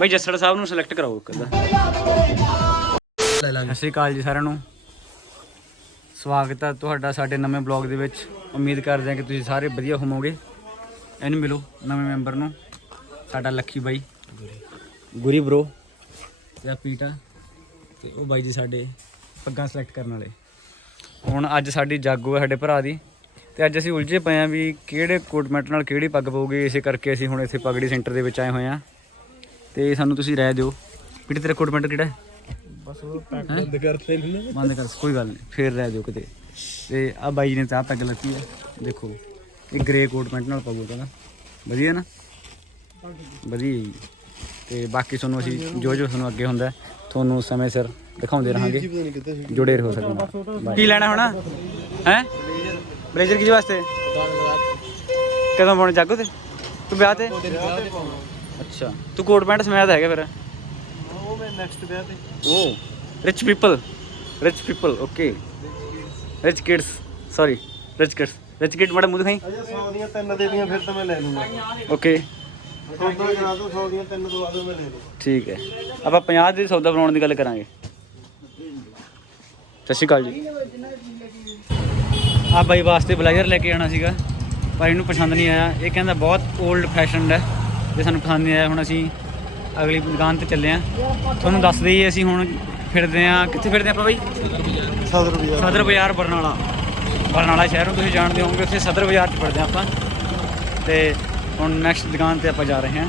ਬਈ ਜੱਸੜ ਸਾਹਿਬ ਨੂੰ ਸਿਲੈਕਟ ਕਰਾਓ ਇੱਕ ਅੱਧਾ। ਸਤਿ ਸ਼੍ਰੀ ਅਕਾਲ ਜੀ ਸਾਰਿਆਂ ਨੂੰ। ਸਵਾਗਤ ਹੈ ਤੁਹਾਡਾ ਸਾਡੇ ਨਵੇਂ ਬਲੌਗ ਦੇ ਵਿੱਚ। ਉਮੀਦ ਕਰਦੇ ਹਾਂ ਕਿ ਤੁਸੀਂ ਸਾਰੇ ਵਧੀਆ ਹੋਵੋਗੇ। ਇਹਨੂੰ ਮਿਲੋ ਨਵੇਂ ਮੈਂਬਰ ਨੂੰ। ਸਾਡਾ ਲੱਖੀ ਬਾਈ। ਗੁਰੀ ਬ్రో ਜਾਂ ਪੀਟਾ। ਤੇ ਉਹ ਬਾਈ ਜੀ ਸਾਡੇ ਪੱਗਾਂ ਸਿਲੈਕਟ ਕਰਨ ਵਾਲੇ। ਹੁਣ ਅੱਜ ਸਾਡੀ ਜਾਗੋ ਹੈ ਸਾਡੇ ਭਰਾ ਦੀ। ਤੇ ਅੱਜ ਅਸੀਂ ਉਲਝੇ ਪਏ ਆ ਵੀ ਕਿਹੜੇ ਕੋਟ ਮੈਟ ਨਾਲ ਕਿਹੜੀ ਪੱਗ ਪਊਗੀ ਇਸੇ ਕਰਕੇ ਅਸੀਂ ਹੁਣ ਇੱਥੇ ਪਗੜੀ ਸੈਂਟਰ ਦੇ ਵਿੱਚ ਆਏ ਹੋਏ ਆ ਤੇ ਸਾਨੂੰ ਤੁਸੀਂ ਰਾਏ ਦਿਓ ਪੀਟੇ ਤੇਰਾ ਮੈਟ ਕਿਹੜਾ ਹੈ? ਬਸ ਉਹ ਪੈਕ ਬੰਦ ਕਰਤੇ ਨਾ। ਬੰਦ ਕਰ ਕੋਈ ਗੱਲ ਨਹੀਂ ਫੇਰ ਰਹਿ ਦਿਓ ਕਿਤੇ। ਤੇ ਆ ਬਾਈ ਜੀ ਨੇ ਤਾਂ ਪੈਗ ਲੱਤੀ ਹੈ ਦੇਖੋ ਇਹ ਗ੍ਰੇ ਕੋਟ ਪੈਂਟ ਨਾਲ ਪਾਉਗਾ ਨਾ ਵਧੀਆ ਨਾ? ਵਧੀਆ ਜੀ। ਤੇ ਬਾਕੀ ਤੁਹਾਨੂੰ ਅਸੀਂ ਜੋ ਜੋ ਤੁਹਾਨੂੰ ਅੱਗੇ ਹੁੰਦਾ ਤੁਹਾਨੂੰ ਸਮੇਂ ਸਿਰ ਦਿਖਾਉਂਦੇ ਰਹਾਂਗੇ। ਜੁੜੇ ਰਹੋ ਸਾਡੇ ਕੀ ਲੈਣਾ ਹੁਣ? ਹੈ? ਬਲੇਜ਼ਰ ਕਿਸ ਵਾਸਤੇ? ਕਦੋਂ ਪਾਉਣੇ ਜਾਗੋ ਤੇ? ਤੂੰ ਵਿਆਹ ਤੇ? ਅੱਛਾ। ਤੂੰ ਕੋਟ ਪੈਂਟ ਸਮਿਆ ਤਾਂ ਹੈਗਾ ਫਿਰ। ਉਹ ਮੈਂ ਨੈਕਸਟ ਵਿਆਹ ਤੇ। Oh, rich people. Rich people, okay. Rich kids. Sorry, rich kids. Rich kid ਬੜਾ ਮੂੰਹ ਦਿਖਾਈ। ਅਜੇ 100 ਦੀਆਂ ਤਿੰਨ ਦੇ ਦੀਆਂ ਫਿਰ ਤਾਂ ਮੈਂ ਲੈ ਲੂੰਗਾ। ਓਕੇ ਸੌਦਾ ਕਰਾ ਦੋ 100 ਦੀਆਂ ਤਿੰਨ ਦਵਾ ਦਿਓ ਮੈਂ ਲੈ ਲੂੰ ਠੀਕ ਹੈ। ਆਪਾਂ 50 ਦੀ ਸੌਦਾ ਬਣਾਉਣ ਦੀ ਗੱਲ ਕਰਾਂਗੇ। ਸਤਿ ਸ਼੍ਰੀ ਅਕਾਲ ਜੀ। ਆ ਬਾਈ ਵਾਸਤੇ ਬਲਾਈਜ਼ਰ ਲੈ ਕੇ ਆਣਾ ਸੀਗਾ। ਪਰ ਇਹਨੂੰ ਪਸੰਦ ਨਹੀਂ ਆਇਆ। ਇਹ ਕਹਿੰਦਾ ਬਹੁਤ 올ਡ ਫੈਸ਼ਨਡ ਹੈ। ਤੇ ਸਾਨੂੰ ਪਸੰਦ ਨਹੀਂ ਆਇਆ। ਹੁਣ ਅਸੀਂ ਅਗਲੀ ਦੁਕਾਨ ਤੇ ਚੱਲੇ ਆ। ਤੁਹਾਨੂੰ ਦੱਸ ਦਈਏ ਅਸੀਂ ਹੁਣ ਫਿਰਦੇ ਆ। ਕਿੱਥੇ ਫਿਰਦੇ ਆਪਾਂ ਬਾਈ? 7 ਰੁਪਏ ਸਦਰ ਬਾਜ਼ਾਰ ਬਰਨਾਲਾ। ਬਰਨਾਲਾ ਸ਼ਹਿਰ ਨੂੰ ਤੁਸੀਂ ਜਾਣਦੇ ਹੋਵੋਗੇ ਉੱਥੇ ਸਦਰ ਬਾਜ਼ਾਰ 'ਚ ਪੜਦੇ ਆਪਾਂ। ਤੇ ਹੁਣ ਨੈਕਸਟ ਦੁਕਾਨ ਤੇ ਆਪਾਂ ਜਾ ਰਹੇ ਹਾਂ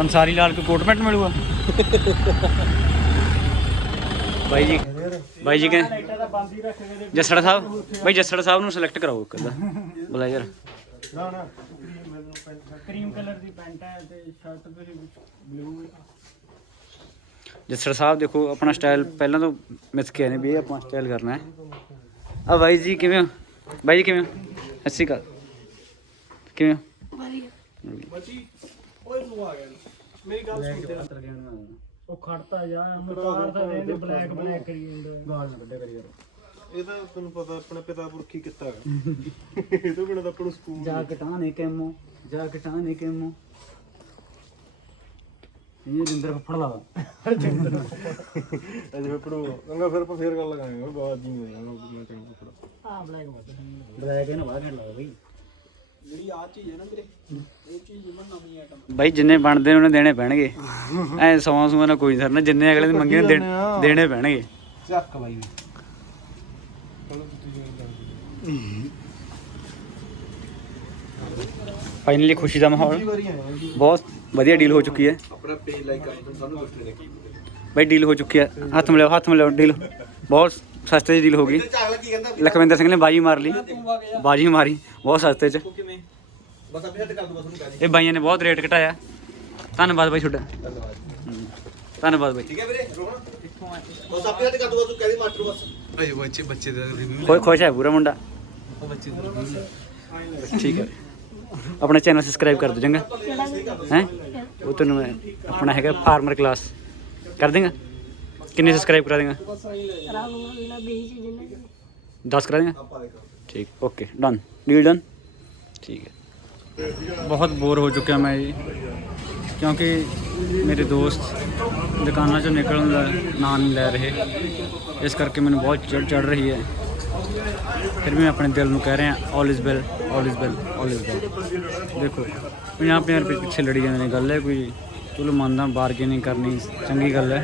ਅੰਸਾਰੀ ਲਾਲ ਕੋ ਕੋਟ ਪੈਂਟ ਮਿਲੂਗਾ? ਬਾਈ ਜੀ ਬਾਈ ਜੀ ਕਹੇ ਜੱਸੜ ਸਾਹਿਬ ਬਾਈ ਜੱਸੜ ਸਾਹਿਬ ਨੂੰ ਸਿਲੈਕਟ ਕਰਾਓ ਇੱਕ ਅੱਧਾ। ਬਲੇਜ਼ਰ ਨਾ ਨਾ। ਕਰੀਮ ਕਲਰ ਦੀ ਪੈਂਟ ਹੈ ਤੇ ਸ਼ਰਟ ਤੇ ਬਲੂ ਜੱਸੜ ਸਾਹਿਬ ਦੇਖੋ ਆਪਣਾ ਸਟਾਈਲ ਪਹਿਲਾਂ ਤੋਂ ਮਿਸ ਕੇ ਆਏ ਨੇ ਵੀ ਇਹ ਆਪਾਂ ਸਟਾਈਲ ਕਰਨਾ ਹੈ। ਆ ਬਾਈ ਜੀ ਕਿਵੇਂ ਹੋ? ਬਾਈ ਜੀ ਕਿਵੇਂ ਹੋ? ਸਤਿ ਸ਼੍ਰੀ ਅਕਾਲ। ਕਿਵੇਂ ਹੋ? ਓਏ ਤੂੰ ਆ ਗਿਆ ਮੇਰੀ ਗੱਲ ਸੁਣ। ਉਹ ਖੜਤਾ ਜਾ ਅਮਰਤਾਰ ਦਾ ਦੇ ਬਲੈਕ ਬਲੈਕ ਕਰੀ ਜਾਂਦਾ। ਗਾਲ ਨਾ ਕੱਢਿਆ ਕਰੀ ਯਾਰ। ਇਹ ਤਾਂ ਤੁਹਾਨੂੰ ਪਤਾ ਆਪਣੇ ਪਿਤਾ ਪੁਰਖੀ ਕੀਤਾ ਹੈਗਾ ਇਹ ਤੋਂ ਬਿਨਾਂ ਤਾਂ ਆਪਾਂ ਨੂੰ ਸਕੂਲ ਜਾ ਕਟਾਣੇ ਕੈਮੋ। ਜਾ ਕਟਾਣੇ ਕੈਮੋ ਇਹ ਜਿੰਦਰ ਫੱਫੜ ਲਾਵਾ ਅਜੇ ਪੜੂ ਅੰਗਾ ਫਿਰ ਆਪਾਂ ਫੇਰ ਗੱਲ ਲਗਾਵਾਂਗੇ ਉਹ ਬਾਤ ਜੀ ਨਹੀਂ ਹੋਏਗਾ ਮੈਂ ਕਹਿੰਦਾ ਪੜਾ ਆ ਬਲੈਕ ਮਤ ਬਲੈਕ ਇਹਨਾਂ ਬਾਹਰ ਲਾਵਾ ਬਈ। ਜਿਹੜੀ ਆ ਚੀਜ਼ ਹੈ ਨਾ ਵੀਰੇ ਇਹ ਚੀਜ਼ ਜਮਨ ਨਵੀਂ ਆਈਟਮ ਬਾਈ ਜਿੰਨੇ ਬਣਦੇ ਨੇ ਉਹਨੇ ਦੇਣੇ ਪੈਣਗੇ। ਐ ਸੌਂ ਸੂਆਂ ਨਾਲ ਕੋਈ ਨੀ ਸਰਨਾ ਜਿੰਨੇ ਅਗਲੇ ਦੇ ਮੰਗੇ ਨੇ ਦੇਣ- ਦੇਣੇ ਪੈਣਗੇ। ਚੱਕ ਬਾਈ। ਫਾਈਨਲੀ ਖੁਸ਼ੀ ਦਾ ਮਾਹੌਲ ਵਾਰੀ ਆਇਆ ਜੀ ਬਹੁਤ ਵਧੀਆ ਡੀਲ ਹੋ ਚੁੱਕੀ ਹੈ ਆਪਣਾ ਪੇਜ ਲਾਈਕ ਕਰ ਦਿਓ ਸਾਨੂੰ ਦੱਸਦੇ ਨੇ ਕੀ ਬਾਈ ਡੀਲ ਹੋ ਚੁੱਕੀ ਹੈ ਹੱਥ ਮਿਲਾਓ ਹੱਥ ਮਿਲਾਓ ਡੀਲ ਬਹੁਤ ਸਸਤੇ 'ਚ ਡੀਲ ਹੋ ਗਈ ਚਾਗਲਾ ਕੀ ਕਹਿੰਦਾ ਲਖਵਿੰਦਰ ਸਿੰਘ ਨੇ ਬਾਜੀ ਮਾਰ ਲਈ ਬਾਜੀ ਮਾਰੀ ਬਹੁਤ ਸਸਤੇ 'ਚ ਕਿਵੇਂ ਬਸ ਆਪੇ ਹੱਥ ਕਰ ਦੋ ਬਸ ਉਹਨੂੰ ਕਹਿ ਇਹ ਬਾਈਆਂ ਨੇ ਬਹੁਤ ਰੇਟ ਘਟਾਇਆ ਧੰਨਵਾਦ ਬਾਈ ਤੁਹਾਡਾ ਧੰਨਵਾਦ ਹਮ, ਧੰਨਵਾਦ ਬਾਈ ਠੀਕ ਹੈ ਵੀਰੇ ਰੋਹਣ ਬਸ ਆਪੇ ਹੱਥ ਕਰ ਦੋ ਬਸ ਤੂੰ ਕਹਿ ਦੇ ਮਾਸਟਰ ਬਸ ਭਾਈ ਬੱਚੇ ਬੱਚੇ ਦਾ ਰਿਵਿਊ ਖੁਸ਼ ਖੁਸ਼ ਹੈ ਪੂਰਾ ਮੁੰਡਾ ਉਹ ਬੱਚੇ ਦਾ ਰਿਵਿਊ ਠੀਕ ਹੈ ਆਪਣਾ ਚੈਨਲ ਸਬਸਕ੍ਰਾਈਬ ਕਰ ਦਿਓ ਚੰਗਾ ਹੈ ਉਹ ਤੈਨੂੰ ਮੈਂ ਆਪਣਾ ਹੈਗਾ ਫਾਰਮਰ ਕਲਾਸ ਕਰ ਦੇਗਾ ਕਿੰਨੇ ਸਬਸਕ੍ਰਾਈਬ ਕਰਾ ਦੇਗਾ ਰਾਮ ਨਾ ਬੀਜ ਜਿੰਨੇ 10 ਕਰਾ ਦੇਗਾ ਠੀਕ ਓਕੇ ਡਨ ਡੀਲ ਡਨ ਠੀਕ ਹੈ ਬਹੁਤ ਬੋਰ ਹੋ ਚੁੱਕਿਆ ਮੈਂ ਜੀ ਕਿਉਂਕਿ ਮੇਰੇ ਦੋਸਤ ਦੁਕਾਨਾਂ ਚੋਂ ਨਿਕਲਣ ਦਾ ਨਾਂ ਨਹੀਂ ਲੈ ਰਹੇ ਇਸ ਕਰਕੇ ਮੈਨੂੰ ਬਹੁਤ ਚੜ ਚੜ ਰਹੀ ਹੈ ਫਿਰ ਵੀ ਮੈਂ ਆਪਣੇ ਦਿਲ ਨੂੰ ਕਹਿ ਰਿਹਾ all is well all is well all is well ਦੇਖੋ 50 50 ਰੁਪਏ ਪਿੱਛੇ ਲੜੀ ਜਾਂਦੇ ਨੇ ਗੱਲ ਹੈ ਕੋਈ ਚਲੋ ਮੰਨਦਾ ਬਾਰਗੇਨਿੰਗ ਕਰਨੀ ਚੰਗੀ ਗੱਲ ਹੈ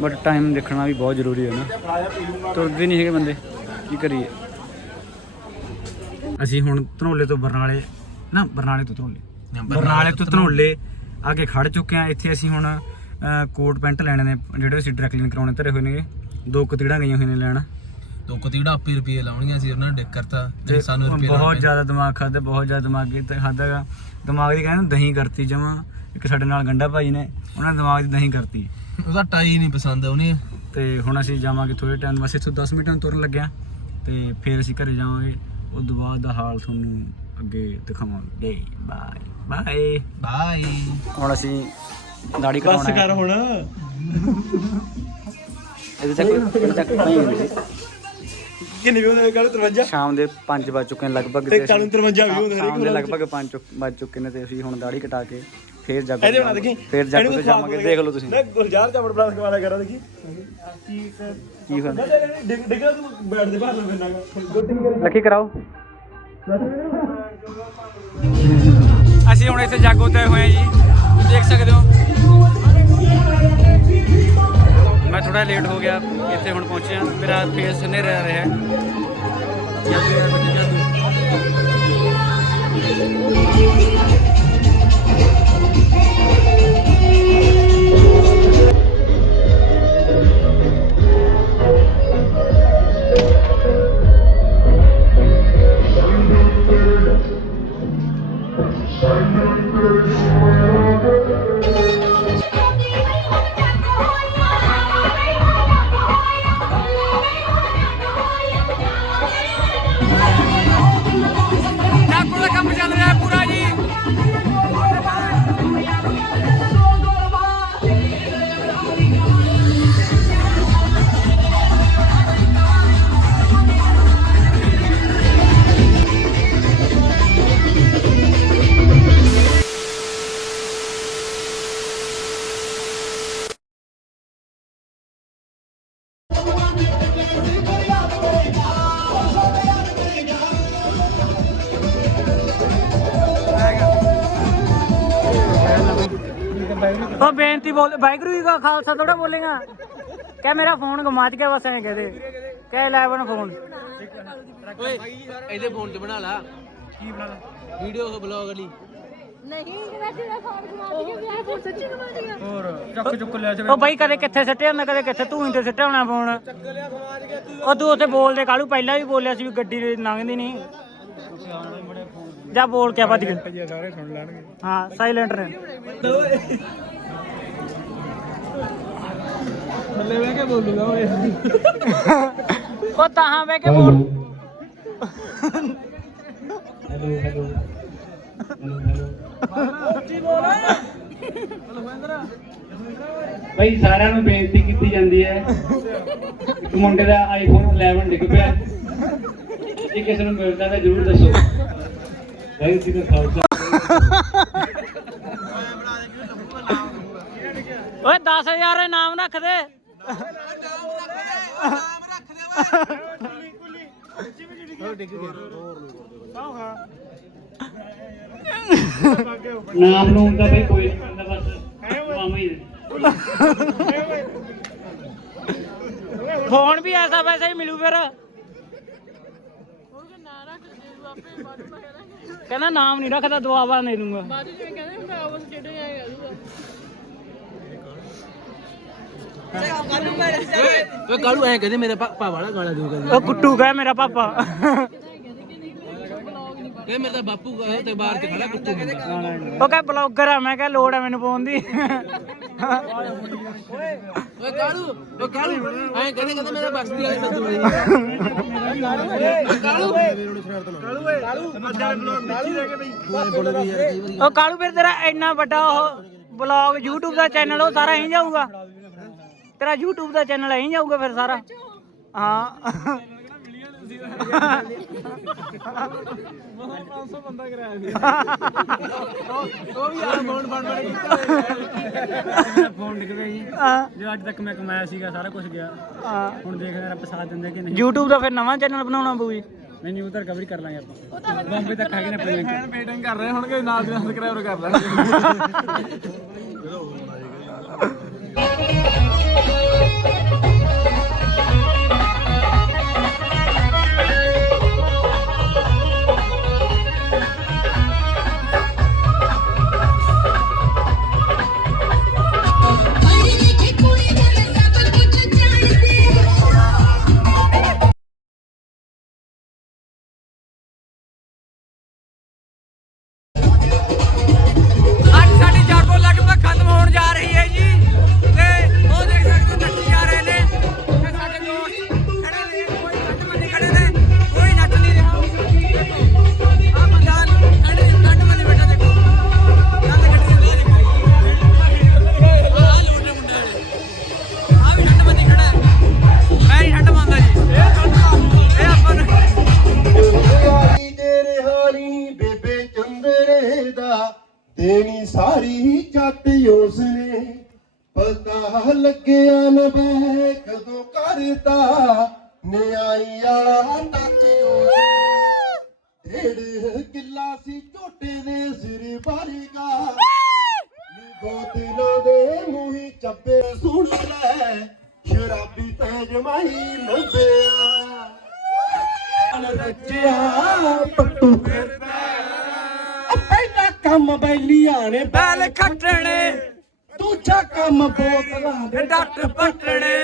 ਬਟ ਟਾਈਮ ਦੇਖਣਾ ਵੀ ਬਹੁਤ ਜ਼ਰੂਰੀ ਹੈ ਨਾ। ਤੁਰਦੇ ਨਹੀਂ ਹੈਗੇ ਬੰਦੇ ਕੀ ਕਰੀਏ? ਅਸੀਂ ਹੁਣ ਧਨੌਲੇ ਤੋਂ ਬਰਨਾਲੇ ਨਾ ਬਰਨਾਲੇ ਤੋਂ ਧਨੌਲੇ। ਬਰਨਾਲੇ ਤੋਂ ਧਨੌਲੇ। ਆ ਕੇ ਖੜ ਚੁੱਕੇ ਆ ਇੱਥੇ ਅਸੀਂ ਹੁਣ ਕੋਟ ਪੈਂਟ ਲੈਣੇ ਨੇ ਜਿਹੜੇ ਅਸੀਂ ਡਾਇਰੈਕਟ ਕਲੀਨ ਕਰਾਉਣੇ ਧਰੇ ਹੋਏ ਨੇਗੇ। ਦੋ ਕਤੀੜਾਂ ਗਈਆਂ ਹੋਈਆਂ ਨੇ ਲੈਣ। ਦੋ ਕਤੀੜਾ 80 ਰੁਪਏ ਲਾਉਣੀਆਂ ਸੀ ਉਹਨਾਂ ਨੇ ਡਿੱਕ ਕਰਤਾ ਤੇ ਸਾਨੂੰ ਰੁਪਏ ਬਹੁਤ ਜ਼ਿਆਦਾ ਦਿਮਾਗ ਖਾਦਾ ਬਹੁਤ ਜ਼ਿਆਦਾ ਦਿਮਾਗੀ ਤੇ ਖਾਦਾਗਾ ਦਿਮਾਗ ਦੀ ਕਹਿੰਦੇ ਦਹੀਂ ਕਰਤੀ ਜਮਾ। ਇੱਕ ਸਾਡੇ ਨਾਲ ਗੰਡਾ ਭਾਈ ਨੇ ਉਹਨਾਂ ਨੇ ਦਿਮਾਗ ਦੀ ਦਹੀਂ ਕਰਤੀ। ਉਹਦਾ ਟਾਈ ਨਹੀਂ ਪਸੰਦ ਉਹਨੇ। ਤੇ ਹੁਣ ਅਸੀਂ ਜਾਵਾਂਗੇ ਥੋੜੇ ਟਾਈਮ ਬਸ ਇੱਥੋਂ 10 ਮਿੰਟਾਂ ਤੁਰਨ ਲੱਗਿਆ। ਤੇ ਫਿਰ ਅਸੀਂ ਘਰੇ ਜਾਵਾਂਗੇ। ਉਸ ਤੋਂ ਬਾਅਦ ਦਾ ਹਾਲ ਤੁਹਾਨੂੰ ਅੱਗੇ ਦਿਖਾਵਾਂਗੇ। ਬਾਏ ਬਾਏ ਬਾਈ ਹੁਣ ਅਸੀਂ ਦਾੜੀ ਕਰਾਉਣਾ ਬਸ ਕਰ ਹੁਣ। ਇਹਦੇ ਤੱਕ ਇਹਦੇ ਤੱਕ ਨਹੀਂ ਕਿੰਨੇ ਵੀ ਹੁੰਦੇ ਕੱਲ 53 ਸ਼ਾਮ ਦੇ 5 ਵੱਜ ਚੁੱਕੇ ਨੇ ਲਗਭਗ ਤੇ ਕੱਲ ਨੂੰ 53 ਵੀ ਹੁੰਦੇ ਸ਼ਾਮ ਦੇ ਲਗਭਗ 5 ਵੱਜ ਚੁੱਕੇ ਨੇ ਤੇ ਅਸੀਂ ਹੁਣ ਦਾੜੀ ਕਟਾ ਕੇ ਫੇਰ ਜਾਗੋ ਇਹਦੇ ਬਣਾ ਦੇਖੀ। ਫੇਰ ਜਾਗੋ ਤੇ ਜਾਵਾਂਗੇ ਦੇਖ ਲਓ ਤੁਸੀਂ। ਨਾ ਗੁਲਜ਼ਾਰ ਚਾਵੜ ਬਣਾ ਕੇ ਵਾਲਾ ਕਰਾ ਦੇਖੀ। ਕੀ ਹੋਇਆ? ਡਿੱਗ ਡਿੱਗਾ ਤੂੰ ਬੈਠ ਦੇ ਬਾਹਰ ਨੂੰ ਫਿਰਨਾ ਗੋਟੀ ਕਰੀ ਲੱਕੀ ਕਰਾਓ। ਅਸੀਂ ਹੁਣ ਇੱਥੇ ਜਾਗੋ ਤੇ ਹੋਏ ਜੀ। ਦੇਖ ਸਕਦੇ ਹੋ। ਮੈਂ ਥੋੜਾ ਲੇਟ ਹੋ ਗਿਆ ਇੱਥੇ ਹੁਣ ਪਹੁੰਚਿਆ। ਮੇਰਾ ਫੇਸ ਹਨੇਰਾ ਰਿਹਾ ਜਾਦੂ ਹੈ ਉਹ ਬੇਨਤੀ ਬੋਲ ਵਾਹਿਗੁਰੂ ਜੀ ਕਾ ਖਾਲਸਾ ਥੋੜਾ ਬੋਲੇਗਾ। ਕਹਿ ਮੇਰਾ ਫੋਨ ਗੁਮਾਚ ਗਿਆ ਬਸ ਐਂ ਕਹਦੇ ਕਹਿ 11 ਫੋਨ ਓਏ ਇਹਦੇ ਫੋਨ 'ਚ ਬਣਾ ਲਾ। ਕੀ ਬਣਾ ਵੀਡੀਓ ਬਲੌਗ ਵਾਲੀ। ਨਹੀਂ ਰਾਜੂ ਦਾ ਫੋਨ ਦਿਆ ਵਿਆਹ ਫੋਨ ਸੱਚੀ ਘੁਮਾ ਦਿਆ ਹੋਰ ਚੱਕ ਚੁੱਕ ਲਿਆ ਉਹ ਬਾਈ ਕਦੇ ਕਿੱਥੇ ਸਿੱਟਿਆ ਹੁੰਦਾ ਕਦੇ ਕਿੱਥੇ ਤੂੰ ਹੀ ਤੇ ਸਿੱਟਿਆ ਹੋਣਾ ਫੋਨ ਉਹ ਤੂੰ ਉੱਥੇ ਬੋਲਦੇ ਕਾਲੂ ਪਹਿਲਾਂ ਵੀ ਬੋਲਿਆ ਸੀ ਵੀ ਗੱਡੀ ਲੰਘਦੀ ਨਹੀਂ। ਜਾ ਬੋਲ ਕੇ ਵੱਜ ਗਏ ਸਾਰੇ ਸੁਣ ਲੈਣਗੇ। ਹਾਂ ਸਾਇਲੈਂਟ ਨੇ ਥੱਲੇ ਬਹਿ ਕੇ ਬੋਲੂਗਾ ਓਏ। ਉਹ ਤਾਂ ਬਹਿ ਕੇ ਬੋਲ। ਬਈ ਸਾਰਿਆਂ ਨੂੰ ਬੇਨਤੀ ਕੀਤੀ ਜਾਂਦੀ ਹੈ। ਇੱਕ ਮੁੰਡੇ ਦਾ ਆਈਫੋਨ 11 ਡਿੱਗ ਪਿਆ। ਜੇ ਕਿਸੇ ਨੂੰ ਮਿਲਦਾ ਤਾਂ ਜ਼ਰੂਰ ਦੱਸੋ। ਬਈ ਜੀ ਦਾ ਖਾਲਸਾ ਓਏ 10000 ਇਨਾਮ ਰੱਖ ਦੇ। ਨਾਮ ਨੂੰ ਤਾਂ ਬਈ ਕੋਈ ਨਹੀਂ ਕਹਿੰਦਾ ਬਸ ਮਾਮਾ ਹੀ ਨੇ। ਫੋਨ ਵੀ ਐਸਾ ਵੈਸਾ ਹੀ ਮਿਲੂ ਫਿਰ? ਕਹਿੰਦਾ ਨਾਮ ਨਹੀਂ ਰੱਖਦਾ ਦੁਆਵਾ ਦੇ ਦੂੰਗਾ। ਓਏ ਕਾਲੂ ਐ ਕਹਦੇ ਮੇਰਾ ਪਾਪਾ ਵਾਲਾ ਗਾਣਾ ਦੂਗਾ ਉਹ ਕੁੱਟੂ ਕਹੇ ਮੇਰਾ ਪਾਪਾ। ਇਹ ਮੇਰਾ ਤਾਂ ਬਾਪੂ ਕਹੇ ਤੇ ਬਾਹਰ ਤੇ ਖੜਾ ਕੁੱਤੇ ਉਹ ਕਹੇ ਬਲੌਗਰ ਆ ਮੈਂ ਕਹੇ ਲੋੜ ਆ ਮੈਨੂੰ ਪਾਉਣ ਦੀ। ਓਏ ਕਾਲੂ ਓ ਕਾਲੂ ਐ ਕਹਦੇ ਕਹਿੰਦਾ ਮੇਰਾ ਬਖਸ਼ਦੀ ਵਾਲੇ ਸੱਦੂ ਓਏ ਕਾਲੂ। ਉਹ ਕਾਲੂ ਫਿਰ ਤੇਰਾ ਇੰਨਾ ਵੱਡਾ ਉਹ ਬਲੌਗ YouTube ਦਾ ਚੈਨਲ ਉਹ ਸਾਰਾ ਹੀ ਜਾਊਗਾ। ਤੇਰਾ YouTube ਦਾ ਚੈਨਲ ਹੀ ਜਾਊਗਾ ਫਿਰ ਸਾਰਾ ਹਾਂ ਉਹ ਵੀ ਯਾਰ ਫੋਨ ਬਣ ਬਣ ਕੀਤਾ ਫੋਨ ਡਿੱਗ ਜੀ हाँ। ਜੋ ਅੱਜ ਤੱਕ ਮੈਂ ਕਮਾਇਆ ਸੀਗਾ ਸਾਰਾ ਕੁਝ ਗਿਆ हाँ। ਹੁਣ ਦੇਖ ਜਰਾ ਪਸਾ ਦਿੰਦੇ ਕਿ ਨਹੀਂ YouTube ਦਾ ਫਿਰ ਨਵਾਂ ਚੈਨਲ ਬਣਾਉਣਾ ਪਊ ਜੀ ਨਹੀਂ ਉਹ ਤਾਂ ਰਿਕਵਰੀ ਕਰ ਲਾਂਗੇ ਆਪਾਂ ਬੰਬੇ ਤੱਕ ਹੈਗੇ ਨੇ ਆਪਣੇ ਫੈਨ ਵੇਟਿੰਗ ਕਰ ਰਹੇ ਹੋਣਗੇ ਨਾਲ ਦੀ ਸਬਸਕ੍ਰਾਈਬਰ ਕਰ ਲੈਣਗੇ ਤੇਰੀ ਸਾਰੀ ਜੱਟ ਉਸਨੇ ਪਤਾ ਲੱਗਿਆ ਨਾ ਬਹਿ ਕਦੋਂ ਕਰਤਾ ਨਿਆਈ ਵਾਲਾ ਟੱਚ ਉਸਨੇ ਡੇਢ ਕਿੱਲਾ ਸੀ ਝੋਟੇ ਦੇ ਸਿਰ ਬਾਰੀਗਾ ਬੋਤਲਾਂ ਦੇ ਮੂੰਹੀ ਚੱਪੇ ਸੁਣ ਲੈ, ਸ਼ਰਾਬੀ ਤੇ ਜਮਾਈ ਲੱਭਿਆ ਰੱਜਿਆ ਪੱਟੂ ਕੰਮ ਬੈਲੀਆਂ ਨੇ ਬੈਲ ਖੱਟਣੇ। ਦੂਜਾ ਕੰਮ ਬੋਤਲਾਂ ਦੇ ਡੱਟ ਪੱਟਣੇ।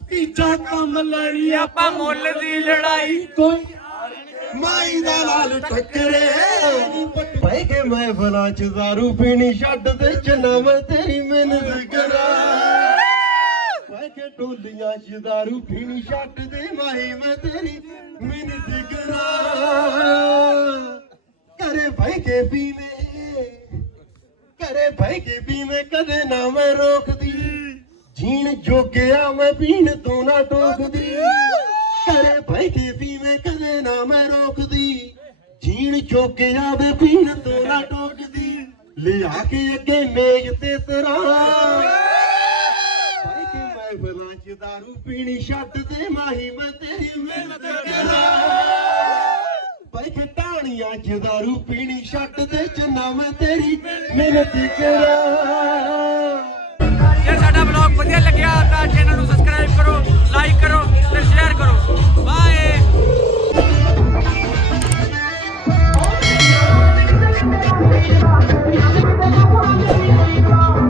ਤੀਜਾ ਕੰਮ ਲੈਣੀ ਆਪਾਂ ਮੁੱਲ ਦੀ ਲੜਾਈ। ਕੋਈ ਮਾਈ ਦਾ ਲਾਲ ਟੱਕਰੇ ਭਾਈ ਕੇ ਮੈਂ ਫਲਾਂ ਚ ਦਾਰੂ ਪੀਣੀ ਛੱਡ ਦੇ ਚੰਨਾ ਮੈਂ ਤੇਰੀ ਮਿਹਨਤ ਕਰਾਂ। ਭਾਈ ਕੇ ਟੋਲੀਆਂ ਚ ਦਾਰੂ ਪੀਣੀ ਛੱਡ ਦੇ ਮਾਈ ਮੈਂ ਤੇਰੀ ਮਿਹਨਤ ਕਰਾਂ। ਕਰੇ ਭਾਈ ਕੇ ਪੀਵੇ ਕਰੇ ਭਾਈ ਕੇ ਪੀਵੇ, ਕਦੇ ਨਾ ਮੈਂ ਰੋਕਦੀ। ਜੀਣ ਜੋਗਿਆ ਮੈਂ, ਪੀਣ ਤੋਂ ਨਾ ਟੋਕਦੀ। ਕਰੇ ਭਾਈ ਕੇ ਪੀਵੇ, ਕਦੇ ਨਾ ਮੈਂ ਰੋਕਦੀ। ਜੀਣ ਜੋਗਿਆ ਮੈਂ, ਪੀਣ ਤੋਂ ਨਾ ਟੋਕਦੀ। ਲਿਆ ਕੇ ਅੱਗੇ ਮੇਜ਼ ਤੇ ਤਰਾ। ਭਾਈ ਕੇ ਮੈਂ ਫਲਾਂ ਚ ਦਾਰੂ ਪੀਣੀ, ਛੱਡ ਦੇ ਮਾਹੀ, ਮੈਂ ਤੇਰੀ ਮਿਹਨਤ ਕਰਾਂ। ਭਾਈ ਕੇ ਦੀਆਂ ਜਦਾਰੂ ਪੀਣੀ ਛੱਡ ਦੇ ਜਨਮ ਤੇਰੀ ਮਿਹਨਤ ਕਰਾਂ। ਜੇ ਸਾਡਾ ਵਲੌਗ ਵਧੀਆ ਲੱਗਿਆ ਤਾਂ ਚੈਨਲ ਨੂੰ ਸਬਸਕ੍ਰਾਈਬ ਕਰੋ ਲਾਈਕ ਕਰੋ ਤੇ ਸ਼ੇਅਰ ਕਰੋ। ਬਾਏ